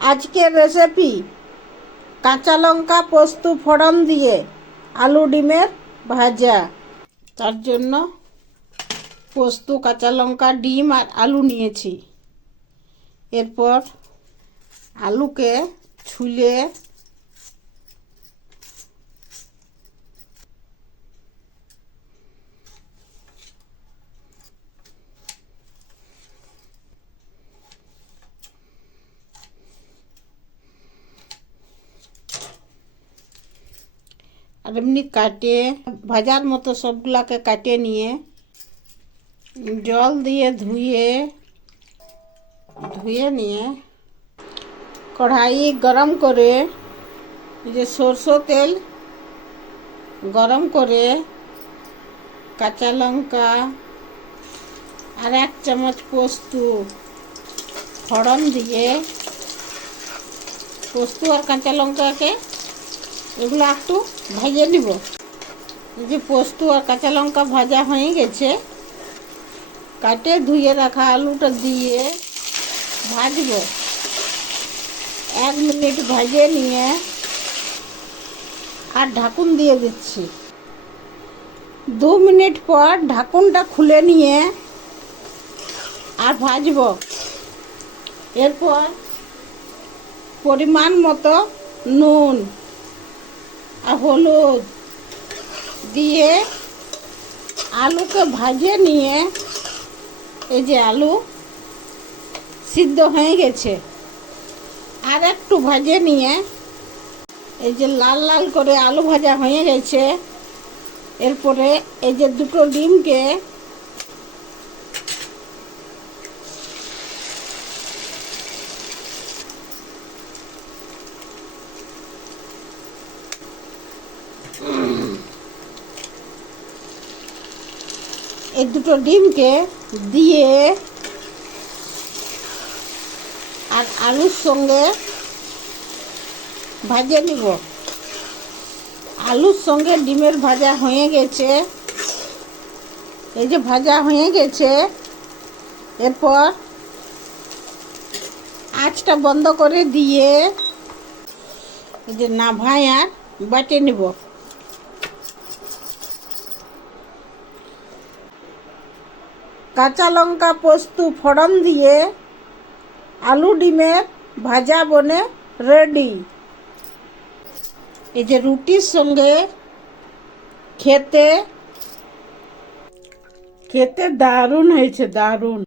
আজকের রেসিপি কাঁচা লঙ্কা পোস্ত ফোড়ন দিয়ে আলু ডিমের ভাজা। তার জন্য পোস্ত, কাঁচা লঙ্কা, ডিম আর আলু নিয়েছি। এরপর আলুকে ছুলে আর এমনি কাটে ভাজার মতো সবগুলাকে কাটে নিয়ে জল দিয়ে ধুয়ে নিয়ে কড়াই গরম করে যে সরষের তেল গরম করে কাঁচা লঙ্কা আর 1 চামচ পোস্ত ফোড়ন দিয়ে পোস্ত আর কাঁচা লঙ্কাকে এগুলো একটু ভেজে নিব। এই যে পোস্ত আর কাঁচা লঙ্কা ভাজা হয়ে গেছে, কাটে ধুয়ে রাখা আলুটা দিয়ে ভাজব। 1 মিনিট ভেজে নিয়ে আর ঢাকুন দিয়ে দিচ্ছি। 2 মিনিট পর ঢাকুনটা খুলে নিয়ে আর ভাজব। এরপর পরিমাণ মতো নুন আর হলুদ দিয়ে আলুকে ভাজে নিয়ে, এই যে আলু সিদ্ধ হয়ে গেছে, আর একটু ভাজে নিয়ে এই যে লাল লাল করে আলু ভাজা হয়ে গেছে। এরপরে এই যে 2টো ডিমকে দিয়ে আর আলুর সঙ্গে ভাজে নিব। আলুর সঙ্গে ডিমের ভাজা হয়ে গেছে, এই যে ভাজা হয়ে গেছে। এরপর আঁচটা বন্ধ করে দিয়ে এই যে নাভায় আর বাটে নিব। কাঁচা লঙ্কা পোস্ত ফোড়ন দিয়ে আলু ডিমের ভাজা বনে রেডি। এই যে রুটির সঙ্গে খেতে দারুণ হয়েছে, দারুণ।